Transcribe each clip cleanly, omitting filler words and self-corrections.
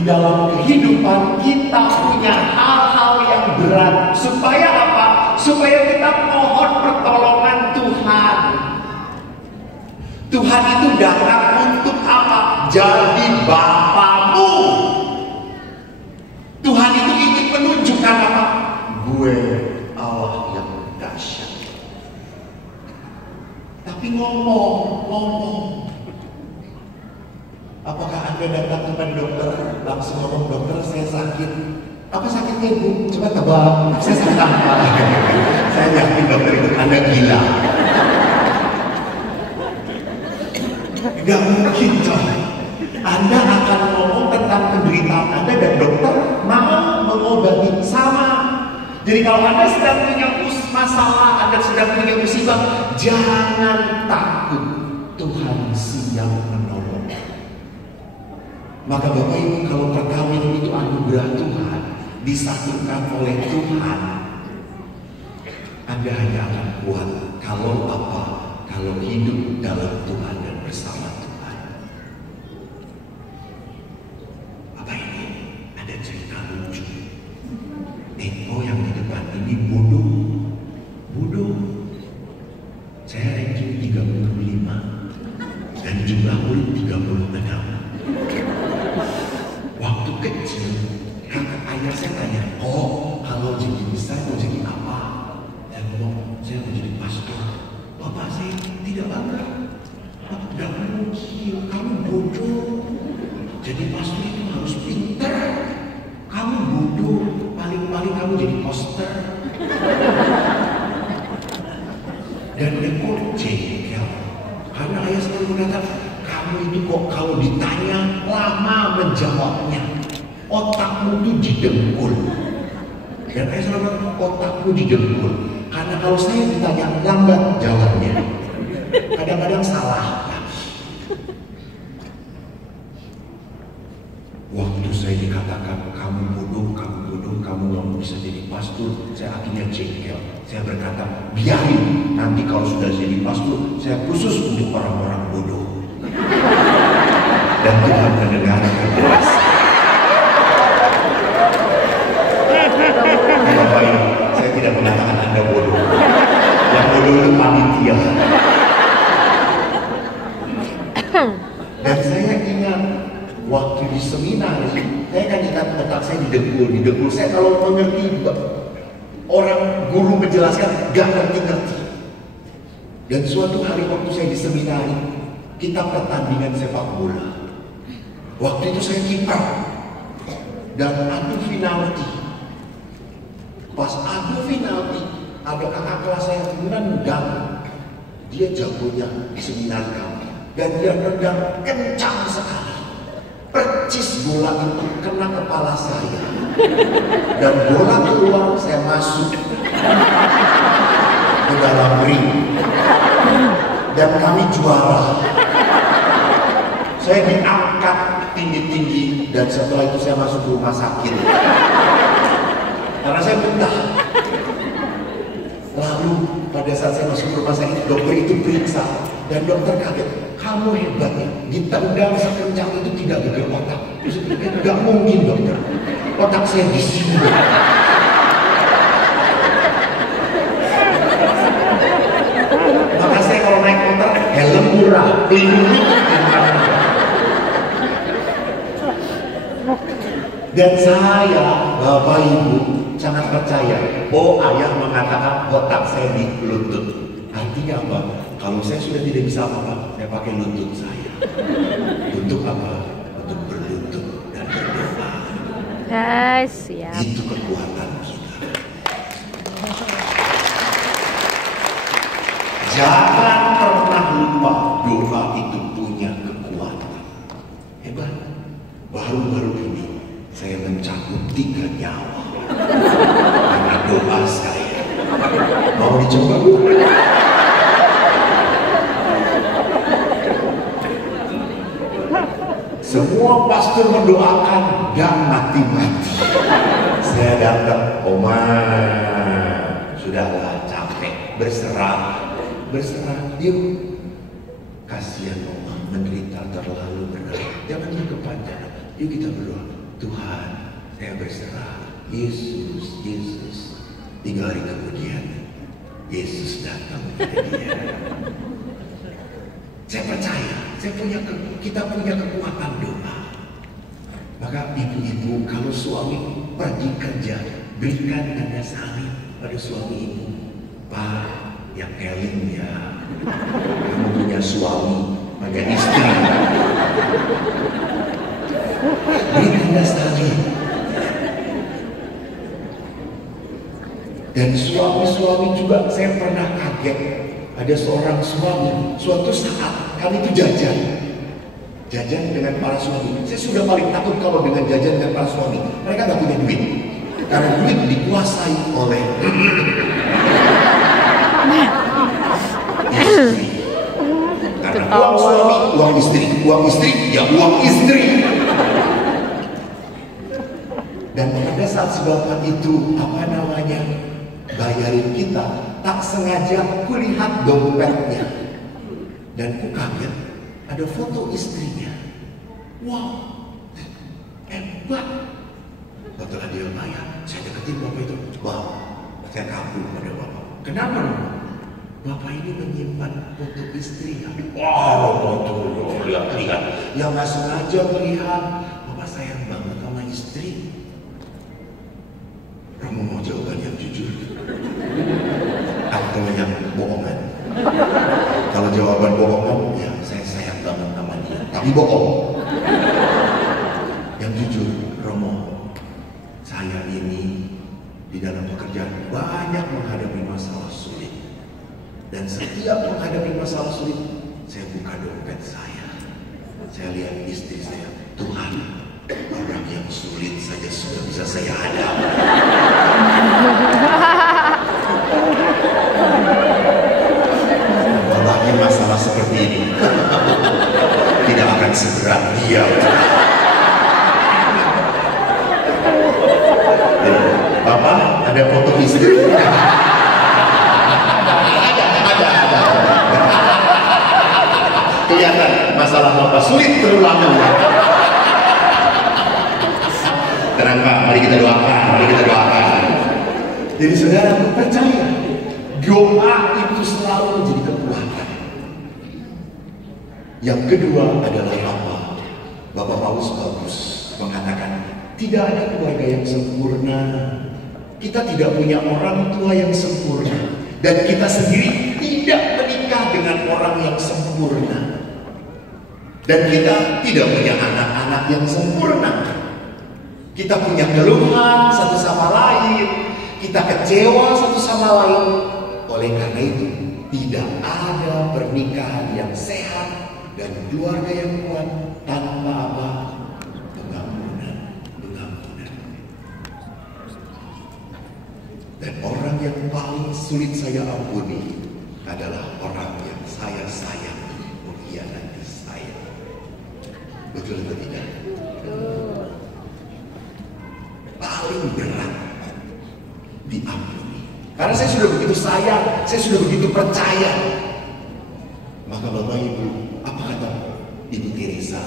di dalam kehidupan kita punya hal-hal yang berat. Supaya apa? Supaya kita mohon pertolongan Tuhan. Tuhan itu datang untuk apa? Jadi Bapamu. Tuhan itu ingin menunjukkan apa? Gue Allah yang dahsyat. Tapi ngomong. Apakah Anda datang kepada dokter langsung ngomong, dokter saya sakit. Apa sakitnya Bu? Coba tebak. Saya sakit apa? Saya yakin dokter itu Anda gila. Gak mungkin coy. Anda akan ngomong tentang penderitaan Anda dan dokter mau mengobati sama. Jadi kalau Anda sedang punya masalah, Anda sedang punya musibah, jangan takut. Tuhan siap menolong. Maka Bapak Ibu, kalau perkawinan itu anugerah Tuhan, disatukan oleh Tuhan, Anda hanya akan kuat kalau apa? Kalau hidup dalam Tuhan dan bersama Tuhan. Apa ini? Ada cerita lucu. Eko yang di depan ini bodoh. Saya ranking 35 dan jumlah murid 36. Waktu kecil, kakak ayah saya tanya, kalau jadi besar mau jadi apa? Saya ngomong, saya mau jadi pastor. Bapak saya tidak bangga. Tidak mungkin, kamu bodoh. Jadi pastor itu harus pintar. Kamu bodoh, paling-paling kamu jadi poster. Dan Eko jengkel, karena ayah selalu mengatakan, kamu ini kok kalau ditanya lama menjawabnya, otakmu tuh didengkul. Dan ayah selalu mengatakan, otakmu didengkul. Karena kalau saya ditanya lambat jawabnya, kadang-kadang salah. Waktu saya dikatakan kamu bodoh, kamu nggak bisa jadi pastor, saya akhirnya jengkel. Saya berkata, biarin, nanti kalau sudah jadi pastor, saya khusus untuk orang-orang bodoh. Dan Tuhan mendengarkan doa saya. Bapak Ibu, saya tidak mengatakan Anda bodoh. Yang bodoh itu panitia. Dan saya ingat waktu di seminar, saya kan ingat otak saya didengkul. Saya kalau mengerti orang guru menjelaskan gak ngerti. Dan suatu hari waktu saya di seminar, kita pertandingan sepak bola. Waktu itu saya kiper dan adu penalti. Pas adu penalti, ada kakak kelas saya nendang. Dia jagonya di seminar kami dan dia nendang kencang sekali. Percis bola itu kena kepala saya dan bola keluar, saya masuk ke dalam ring dan kami juara. Saya diangkat tinggi-tinggi dan setelah itu saya masuk ke rumah sakit karena saya muntah. Lalu pada saat saya masuk ke rumah sakit, dokter itu periksa dan dokter kaget, kamu hebat ya, ditendang sekencang itu tidak geger otak. Gak mungkin dokter, otak saya di sini. Maka saya kalau naik motor, helm murah, pelindung lutut. Dan saya, Bapak Ibu, sangat percaya, ayah mengatakan otak saya di lutut. Artinya apa? Kalau saya sudah tidak bisa apa-apa, saya pakai lutut saya. Untuk apa? Untuk berlutut dan berdoa. Siap. Itu kekuatan kita. Jangan pernah lupa doa itu punya kekuatan. Hebat. Baru-baru ini saya mencabut 3 nyawa karena doa saya. Mau dicoba? Semua pastor mendoakan gak mati-mati. Saya datang, Oma, sudahlah capek, berserah, yuk. Kasihan Oma menderita terlalu berat, jangan berkepanjangan. Yuk kita berdoa. Tuhan, saya berserah. Yesus, Yesus. 3 hari kemudian, Yesus datang kepada dia. Saya percaya, kita punya kekuatan doa. Maka ibu-ibu, kalau suami pergi kerja, berikan tanda salib pada suami ibu. Pak, yang eling ya, kamu punya suami, punya istri. Beri tanda salib. Dan suami-suami juga, saya pernah kaget. Ada seorang suami, suatu saat kami itu jajan dengan para suami. Saya sudah paling takut kalau dengan jajan dengan para suami. Mereka nggak punya duit, karena duit dikuasai oleh istri. Karena uang suami, uang istri, ya uang istri. Dan pada saat si bapak itu bayarin kita, tak sengaja kulihat dompetnya dan ku kaget ada foto istrinya. Wow, hebat. Setelah dia bayar, saya deketin bapak itu. Wow, saya kabur pada bapak. Kenapa? Bapak ini menyimpan foto istri. Wow, betul, lihat. Yang nggak sengaja melihat. Bapak sayang banget sama istri. Kamu mau jawaban yang jujur atau yang bohongan? Kalau jawaban bohongan, ya saya sayang banget sama dia, tapi bohong. Yang jujur, Romo, saya ini di dalam pekerjaan banyak menghadapi masalah sulit. Dan setiap menghadapi masalah sulit, saya buka dompet saya. Saya lihat istri saya, Tuhan, orang yang sulit saja sudah bisa saya hadapi. Apalagi masalah seperti ini tidak akan seberat dia. Bapak, ada foto istri? Ada. Kelihatan masalah Bapak sulit terulang. Tenang Pak, mari kita doakan. Jadi saudara, percaya doa itu selalu menjadi kekuatan. Yang kedua adalah apa? Bapak Paulus bagus mengatakan tidak ada keluarga yang sempurna. Kita tidak punya orang tua yang sempurna, dan kita sendiri tidak menikah dengan orang yang sempurna, dan kita tidak punya anak-anak yang sempurna. Kita punya keluhan satu sama lain, kita kecewa satu sama lain. Oleh karena itu, tidak ada pernikahan yang sehat dan keluarga yang kuat tanpa apa? Pengampunan. Dan orang yang paling sulit saya ampuni adalah orang yang saya sayang mengkhianati saya. Betul atau tidak? Paling berat diampuni. Karena saya sudah begitu sayang, saya sudah begitu percaya. Maka Bapak Ibu, apa kata Ibu Teresa?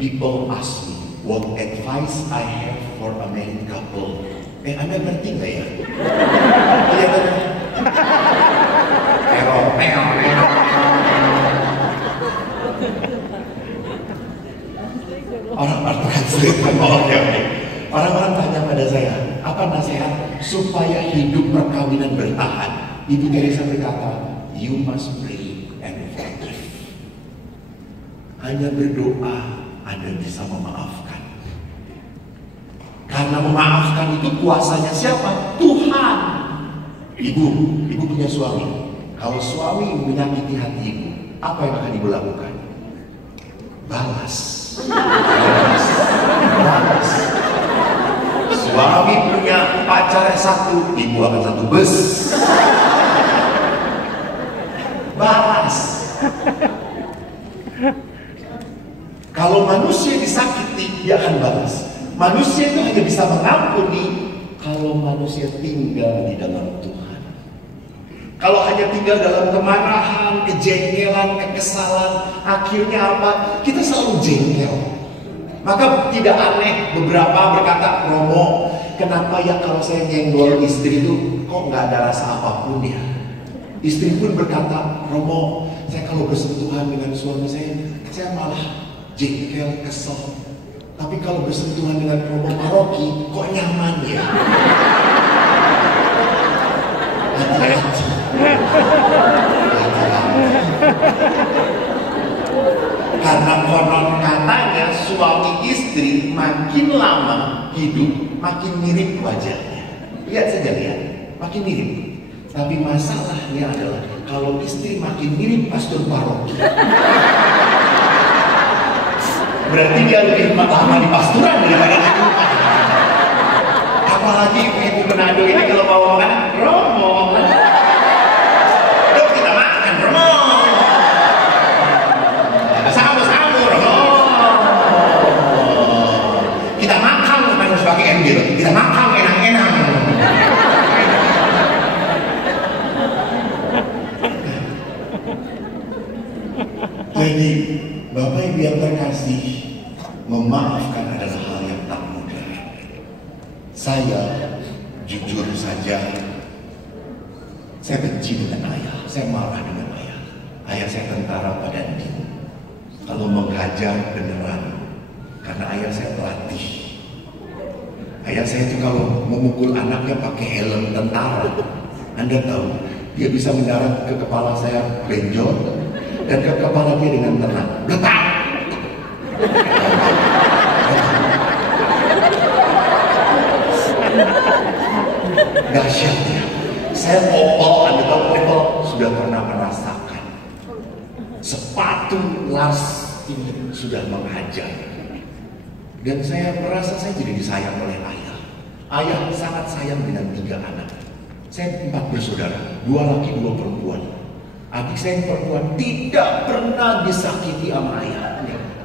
People ask me what advice I have for a married couple. Anda ngerti nggak ya? Kelihatan error. Orang-orang tanya pada saya, apa nasihat supaya hidup perkawinan bertahan? Ibu Teresa berkata, you must pray and forgive. Hanya berdoa, Anda bisa memaafkan. Karena memaafkan itu kuasanya siapa? Tuhan. Ibu punya suami. Kalau suami menyakiti hati ibu, apa yang akan ibu lakukan? Balas. Suami punya pacar satu, ibu akan satu bus. Balas. Kalau manusia disakiti, dia akan balas. Manusia itu hanya bisa mengampuni kalau manusia tinggal di dalam Tuhan. Kalau hanya tinggal dalam kemarahan, kejengkelan, kekesalan, akhirnya apa? Kita selalu jengkel. Maka tidak aneh beberapa berkata, Romo, kenapa ya kalau saya nyenggol istri itu kok nggak ada rasa apapun ya? Istri pun berkata, Romo, saya kalau bersentuhan dengan suami saya malah jengkel, kesel. Tapi kalau bersentuhan dengan Romo Paroki, kok nyaman ya? Hati-hati. Karena konon katanya suami istri makin lama hidup makin mirip wajahnya. Lihat saja, lihat, makin mirip. Tapi masalahnya adalah kalau istri makin mirip pastor paroki, berarti dia lebih lama di pasturan daripada di rumah. Apalagi ibu-ibu Manado ini kalau mau makan, Romo, yuk kita makan, Romo. Kita makan harus pakai ember, kita makan enak-enak. Jadi Bapak Ibu yang terkasih, memaafkan adalah hal yang tak mudah. Saya jujur saja, saya benci dengan ayah, saya marah dengan ayah. Ayah saya tentara pada Dandim. Kalau menghajar beneran, karena ayah saya pelatih. Ayah saya itu kalau memukul anaknya pakai helm tentara. Anda tahu, dia bisa mendarat ke kepala saya benjol dan ke kepala dia dengan tenang. Letak! Dahsyat ya. Saya opel, Anda tahu opel sudah pernah merasakan. Sepatu Lars ini sudah menghajar. Dan saya merasa saya jadi disayang oleh ayah. Ayah sangat sayang dengan 3 anak. Saya 4 bersaudara, 2 laki 2 perempuan. Adik saya yang perempuan tidak pernah disakiti sama ayah.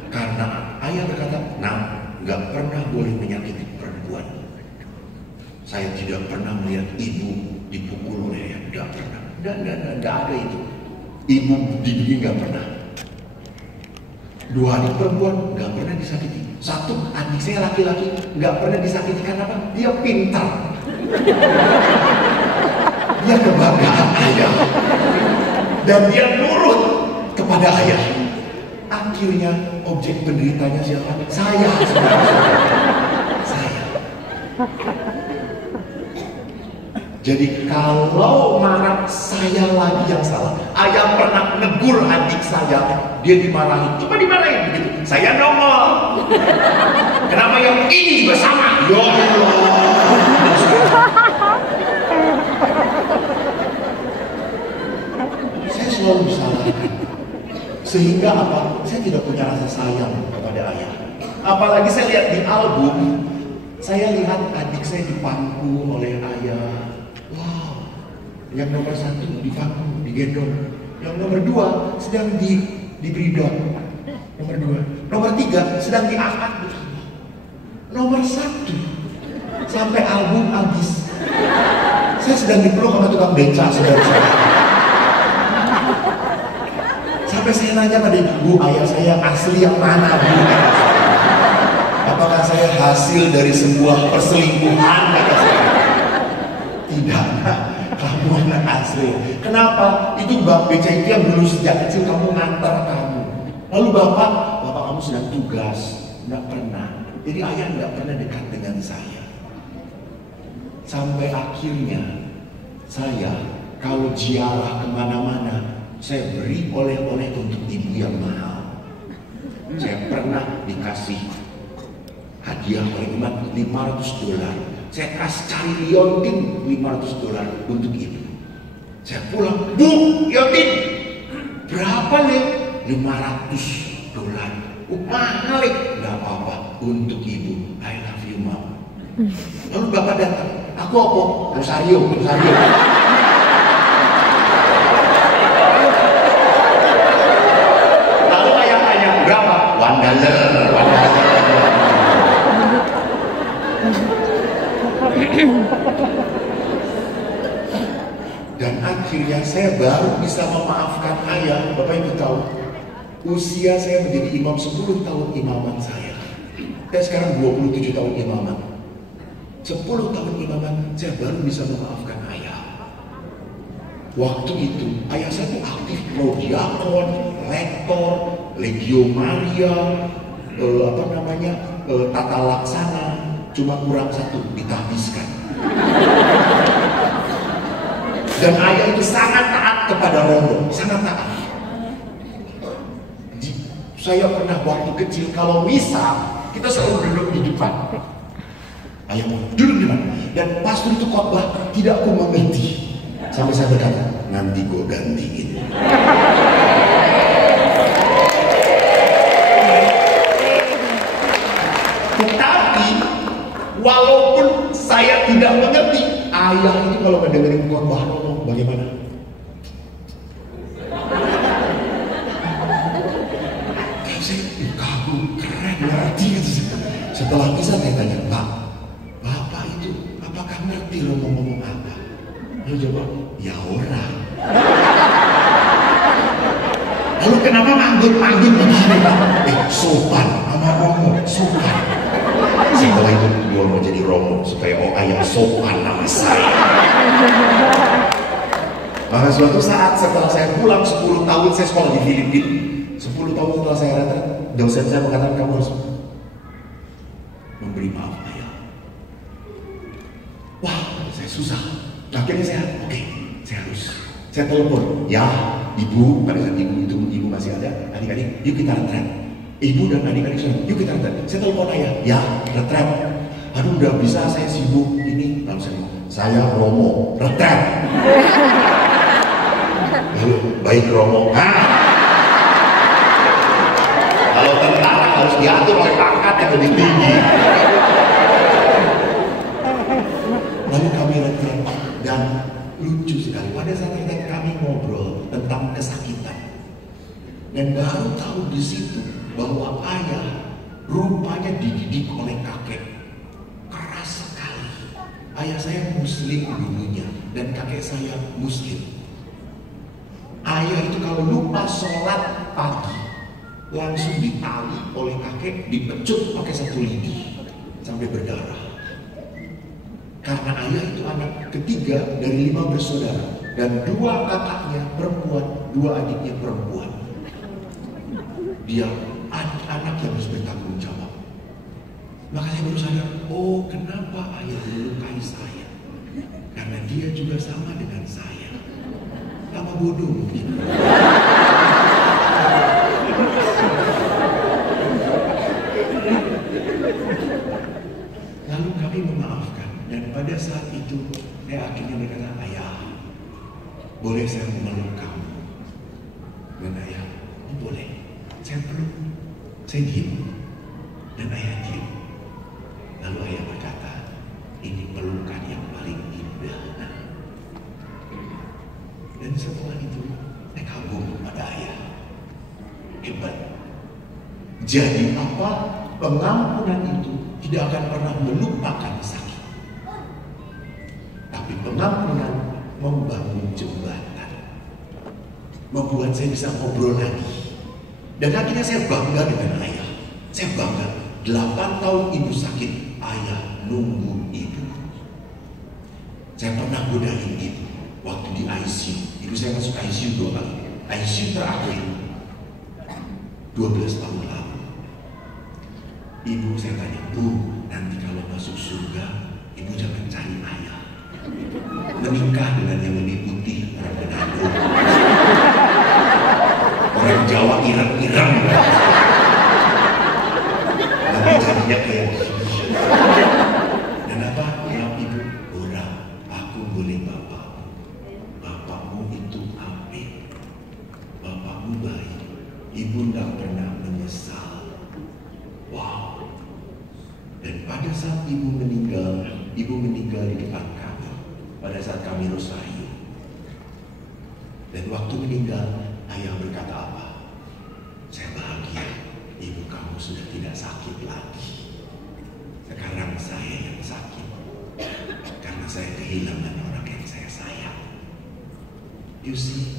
Karena ayah berkata, nah, nggak pernah boleh menyakiti perempuan. Saya tidak pernah melihat ibu dipukul oleh ayah, nggak pernah. Nggak ada itu. Ibu dibeli nggak pernah. 2 adik perempuan nggak pernah disakiti. 1 adik saya laki-laki nggak pernah disakiti karena apa? Dia pintar. Dia kebanggaan ayah dan dia nurut kepada ayah. Akhirnya objek penderitanya siapa? Saya. Saya. Jadi kalau marah, saya lagi yang salah. Ayah pernah negur adik saya, dia dimarahin. Coba dimarahin begitu. Saya nongol. Kenapa yang ini juga sama? Ya Allah. Saya selalu disalahkan. Sehingga apa? Saya tidak punya rasa sayang kepada ayah. Apalagi saya lihat di album, saya lihat adik saya dipangku oleh ayah. Wow, yang nomor 1 dipangku, digendong. Yang nomor 2 sedang diberi dom. Nomor 2, nomor 3 sedang diangkat bersama. Nomor 1 sampai album habis, saya sedang dipeluk sama tukang beca, saudara-saudara. Sampai saya nanya pada ibu, ayah saya asli yang mana, Bu? Apakah saya hasil dari sebuah perselingkuhan? Kata saya. Tidak, kamu anak asli. Kenapa? Itu Bang Beca itu yang dulu sejak kecil kamu ngantar kamu. Lalu bapak kamu sedang tugas, nggak pernah. Jadi ayah nggak pernah dekat dengan saya. Sampai akhirnya saya kalau ziarah kemana-mana, saya beri oleh-oleh untuk ibu yang mahal. Saya pernah dikasih hadiah oleh iman $500. Saya kasih cari liontin $500 untuk ibu. Saya pulang, Bu, liontin berapa Le? $500. Mahal Le? Gak apa-apa, untuk ibu. I love you, Mom. Lalu bapak datang, aku apa? Rosario. Lalu ayah tanya, berapa? $1. Dan akhirnya saya baru bisa memaafkan ayah. Bapak Ibu tahu, usia saya menjadi imam 10 tahun imaman saya. Dan sekarang 27 tahun imaman. 10 tahun imaman, saya baru bisa memaafkan ayah. Waktu itu, ayah saya tuh aktif prodiakon, lektor, Legio Maria, tata laksana. Cuma kurang satu, ditahbiskan. Dan ayah itu sangat taat kepada romo, sangat taat. Saya pernah waktu kecil kalau misa, kita selalu duduk di depan. Ayah mau duduk di depan. Dan pastor itu khotbah, tidak aku mengerti. Sampai saya berkata, nanti gue gantiin. Tetapi walaupun saya tidak mengerti, ayah itu kalau mendengarin khotbah romo bagaimana? Saya kagum, keren, ngerti gitu. Setelah bisa saya tanya, Pak, Bapak itu apakah ngerti romo ngomong apa? Dia jawab, ya orang. Lalu kenapa manggut-manggut begini, Pak? Sopan sama romo, sopan. Setelah itu gue mau jadi romo supaya ayah sopan nama saya. Maka suatu saat setelah saya pulang 10 tahun saya sekolah di Filipina, 10 tahun setelah saya retret, dosen saya mengatakan kamu harus memberi maaf ayah. Wah, saya susah. Akhirnya saya telepon, ya ibu, pada saat ibu masih ada, adik-adik, yuk kita retret. Ibu dan adik-adik saya, yuk kita retret. Saya telepon ayah, ya retret. Aduh udah bisa, saya sibuk ini. Lalu saya romo, retret. Lalu baik romo, kalau tentara harus diatur oleh pangkat yang lebih tinggi. Lalu kami retret dan lucu sekali pada saat retret kami ngobrol tentang kesakitan dan baru tahu di situ bahwa ayah rupanya dididik oleh kakek keras sekali. Ayah saya muslim dulunya dan kakek saya muslim. Ayah itu kalau lupa sholat pagi langsung ditali oleh kakek, dipecut pakai satu lidi sampai berdarah. Karena ayah itu anak ketiga dari 5 bersaudara dan 2 kakaknya perempuan, 2 adiknya perempuan. Dia anak yang harus bertanggung jawab. Maka saya baru sadar, oh kenapa ayah melukai saya? Karena dia juga sama dengan saya. Sama bodoh mungkin. Lalu kami memaafkan. Dan pada saat itu, saya akhirnya berkata, ayah, boleh saya memeluk kamu? Dan ayah, oh boleh. Saya peluk, saya diam. Dan ayah diam. Lalu ayah berkata, ini pelukan yang paling indah. Dan setelah itu, saya kagum pada ayah. Hebat. Jadi apa? Pengampunan itu tidak akan pernah melupakan sakit. Tapi pengampunan membangun jembatan, membuat saya bisa ngobrol lagi. Dan akhirnya saya bangga dengan ayah. Saya bangga. 8 tahun ibu sakit, ayah nunggu ibu. Saya pernah godain ibu waktu di ICU. Ibu saya masuk ICU 2 kali. ICU terakhir 12 tahun lalu. Ibu saya tanya, Bu, nanti kalau masuk surga, ibu jangan cari ayah. Menikah dengan yang lebih putih, orang Manado. Orang Jawa irang-irang. Nanti jadinya kayak gini. Dan apa? Jawab ibu, orang, aku boleh bapakmu. Bapakmu itu apik. Bapakmu baik. Ibu tidak pernah menyesal. Wow. Dan pada saat ibu meninggal di depan kami. Pada saat kami rosario. Dan waktu meninggal, ayah berkata apa? Saya bahagia, ibu kamu sudah tidak sakit lagi. Sekarang saya yang sakit. Karena saya kehilangan orang yang saya sayang. You see?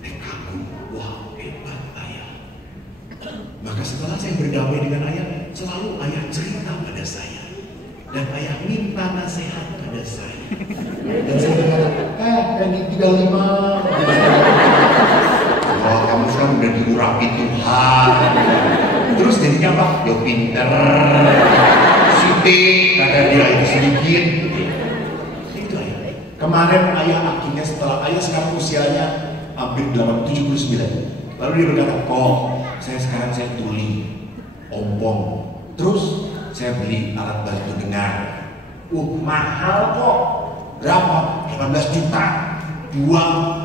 Saya kagum, wow, hebat ayah. Maka setelah saya berdamai dengan Dan ayah minta nasihat pada saya. Dan saya berkata, yang tinggal 5. Oh, kamu sekarang udah diurapi Tuhan. Terus jadinya apa? Yo pinter. Siti, kata dia itu sedikit. Itu ayah. Kemarin ayah akhirnya setelah ayah sekarang usianya hampir 79. Lalu dia berkata, kok saya tuli, ompong. Terus saya beli alat bantu dengar. Mahal kok. Berapa? 18 juta. Buang.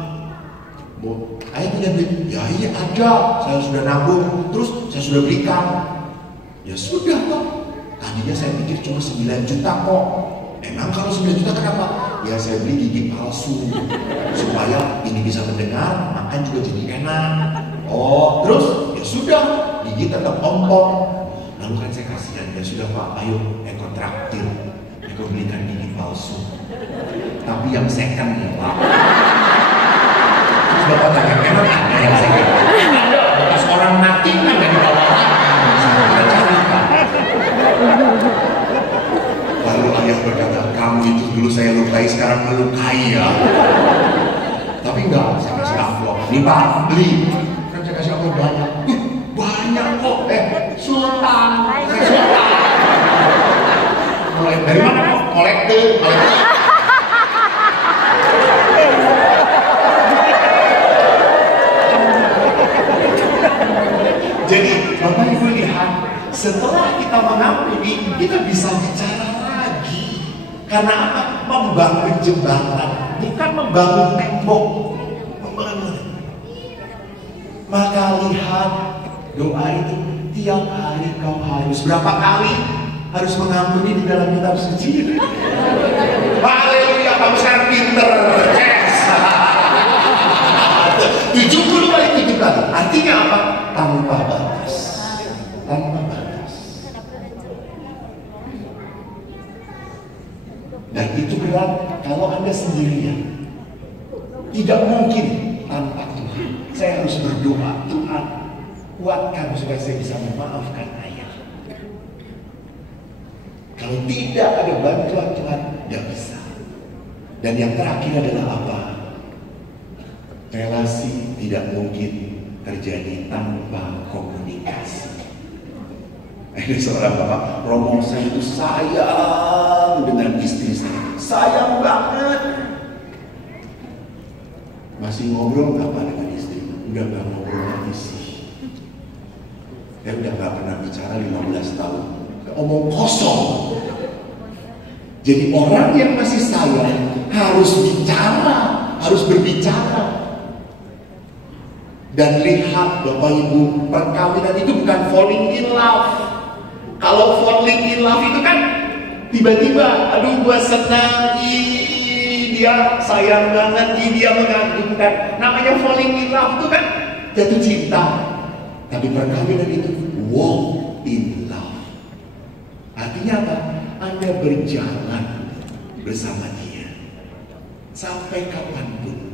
Ayah punya duit? Ya iya ada. Saya sudah nabung. Terus saya sudah belikan. Ya sudah kok. Tadinya saya pikir cuma 9 juta kok. Emang kalau 9 juta kenapa? Ya saya beli gigi palsu supaya ini bisa mendengar, makan juga jadi enak. Oh terus? Ya sudah. Gigi tetap ompong. Lalu kan saya kasihan, ya sudah Pak, ayo Eko traktir, Eko belikan gigi palsu, tapi yang second ya Pak. Terus Bapak tanya, emang ada yang second? Ada, bekas orang mati kan yang dibawa kita cari Pak. Lalu ayah berkata, kamu itu dulu saya lukai, sekarang melukai ya. Tapi enggak, saya kasih amplop. Nih Pak, beli. Kan saya kasih amplop banyak. Banyak kok, Sultan. Mulai dari mana kok? Kolektor. Jadi Bapak Ibu lihat, setelah kita mengambil ini, kita bisa bicara lagi. Karena apa? Membangun jembatan, bukan membangun tembok. Membangun. Maka lihat doa itu tiap hari kau harus berapa kali harus mengampuni di dalam kitab suci. Haleluya, kamu sekarang pinter. Yes. 70 kali 7 kali. Artinya apa? Tanpa batas. Tanpa batas. Dan itu berat kalau Anda sendirian. Tidak mungkin tanpa Tuhan. Saya harus berdoa, Tuhan kuatkan supaya saya bisa memaafkan ayah. Kalau tidak ada bantuan Tuhan, tidak bisa. Dan yang terakhir adalah apa? Relasi tidak mungkin terjadi tanpa komunikasi. Ini seorang bapak, Romo saya itu sayang dengan istri saya. Sayang banget. Masih ngobrol apa dengan istri? Udah gak ngobrol lagi sih. Saya udah gak pernah bicara 15 tahun. Omong kosong. Jadi orang yang masih sayang harus bicara, harus berbicara. Dan lihat Bapak Ibu, perkawinan itu bukan falling in love. Kalau falling in love itu kan tiba-tiba, aduh gua senang, dia sayang banget, dia mengagumkan. Namanya falling in love itu kan jatuh cinta. Tapi perkawinan itu walk in love. Artinya apa? Anda berjalan bersama dia sampai kapanpun.